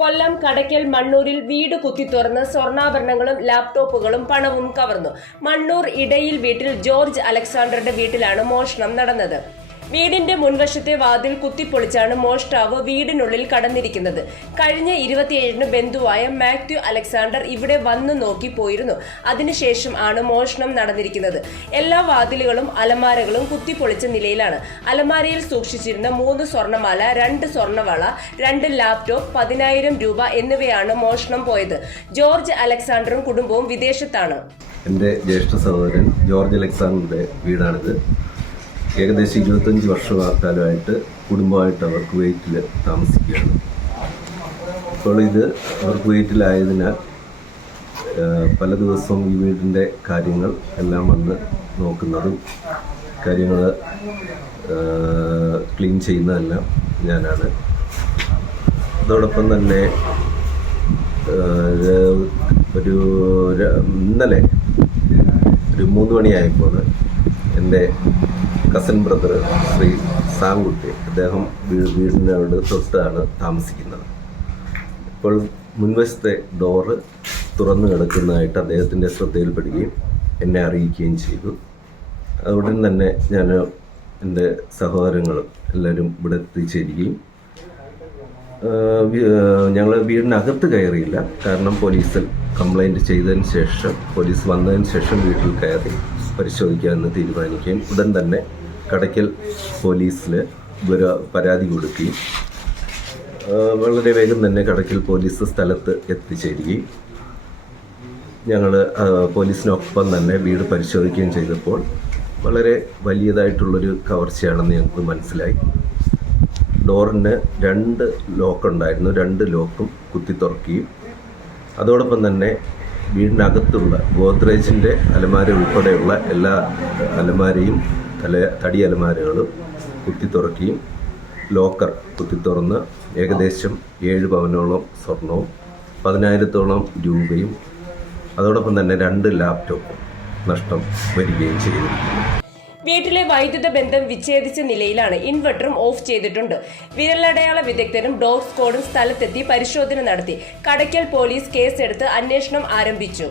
കൊല്ലം കടയ്ക്കൽ മണ്ണൂരിൽ വീട് കുത്തിത്തുറന്ന് സ്വർണ്ണാഭരണങ്ങളും ലാപ്ടോപ്പുകളും പണവും കവർന്നു. മണ്ണൂർ ഇടയിൽ വീട്ടിൽ ജോർജ് അലക്സാണ്ടറുടെ വീട്ടിലാണ് മോഷണം നടന്നത്. വീടിന്റെ മുൻവശത്തെ വാതിൽ കുത്തിപ്പൊളിച്ചാണ് മോഷ്ടാവ് വീടിനുള്ളിൽ കടന്നിരിക്കുന്നത്. കഴിഞ്ഞ 27-ന് ബന്ധുവായ മാത്യു അലക്സാണ്ടർ ഇവിടെ വന്നു നോക്കി പോയിരുന്നു. അതിനുശേഷം ആണ് മോഷണം നടന്നിരിക്കുന്നത്. എല്ലാ വാതിലുകളും അലമാരകളും കുത്തിപ്പൊളിച്ച നിലയിലാണ്. അലമാരയിൽ സൂക്ഷിച്ചിരുന്ന 3 സ്വർണ്ണമാല, 2 സ്വർണ്ണവള, 2 ലാപ്ടോപ്പ്, 10,000 രൂപ എന്നിവയാണ് മോഷണം പോയത്. ജോർജ് അലക്സാണ്ടറും കുടുംബവും വിദേശത്താണ്. എൻ്റെ ജ്യേഷ്ഠ സഹോദരൻ ജോർജ് അലക്സാണ്ടറുടെ വീടാണിത്. ഏകദേശം 25 വർഷക്കാലമായിട്ട് കുടുംബമായിട്ട് അവർ കുവൈറ്റിൽ താമസിക്കുകയാണ്. അപ്പോൾ അവർ കുവൈറ്റിലായതിനാൽ പല ദിവസവും ഈ വീടിൻ്റെ കാര്യങ്ങൾ എല്ലാം വന്ന് നോക്കുന്നതും കാര്യങ്ങൾ ക്ലീൻ ചെയ്യുന്നതെല്ലാം ഞാനാണ്. അതോടൊപ്പം തന്നെ ഇന്നലെ ഒരു 3 മണിയായപ്പോൾ എൻ്റെ കസിൻ ബ്രദർ ശ്രീ സാങ്കുട്ടി, അദ്ദേഹം വീടിനോട് തൊട്ടാണ് താമസിക്കുന്നത്. ഇപ്പോൾ മുൻവശത്തെ ഡോറ് തുറന്നു കിടക്കുന്നതായിട്ട് അദ്ദേഹത്തിൻ്റെ ശ്രദ്ധയിൽപ്പെടുകയും എന്നെ അറിയിക്കുകയും ചെയ്തു. അതുടൻ തന്നെ ഞാൻ എൻ്റെ സഹോദരങ്ങളും എല്ലാവരും ഇവിടെ എത്തിച്ചേരുകയും ഞങ്ങൾ വീടിനകത്ത് കയറിയില്ല. കാരണം പോലീസിൽ കംപ്ലൈൻറ്റ് ചെയ്തതിന് ശേഷം, പോലീസ് വന്നതിന് ശേഷം വീട്ടിൽ കയറി പരിശോധിക്കാമെന്ന് തീരുമാനിക്കുകയും ഉടൻ തന്നെ കടയ്ക്കൽ പോലീസിൽ പരാതി കൊടുക്കുകയും വളരെ വേഗം തന്നെ കടയ്ക്കൽ പോലീസ് സ്ഥലത്ത് എത്തിച്ചേരുകയും ഞങ്ങൾ പോലീസിനൊപ്പം തന്നെ വീട് പരിശോധിക്കുകയും ചെയ്തപ്പോൾ വളരെ വലിയതായിട്ടുള്ളൊരു കവർച്ചയാണെന്ന് ഞങ്ങൾക്ക് മനസ്സിലായി. ഡോറിന് 2 ലോക്കുണ്ടായിരുന്നു. 2 ലോക്കും കുത്തി തുറക്കുകയും അതോടൊപ്പം തന്നെ വീടിനകത്തുള്ള ഗോദ്രേജിൻ്റെ അലമാര ഉൾപ്പെടെയുള്ള എല്ലാ അലമാരയും തടി അലമാരകളും കുത്തിത്തുറക്കുകയും ലോക്കർ കുത്തിത്തുറന്ന് ഏകദേശം 7 പവനോളം സ്വർണവും 10,000-ഓളം രൂപയും അതോടൊപ്പം തന്നെ 2 ലാപ്ടോപ്പും നഷ്ടം വരികയും ചെയ്തു. വീട്ടിലെ വൈദ്യുത ബന്ധം വിച്ഛേദിച്ച നിലയിലാണ്. ഇൻവെർട്ടറും ഓഫ് ചെയ്തിട്ടുണ്ട്. വിരലടയാള വിദഗ്ധരും ഡോഗ് സ്ക്വാഡും സ്ഥലത്തെത്തി പരിശോധന നടത്തി. കടയ്ക്കൽ പോലീസ് കേസെടുത്ത് അന്വേഷണം ആരംഭിച്ചു.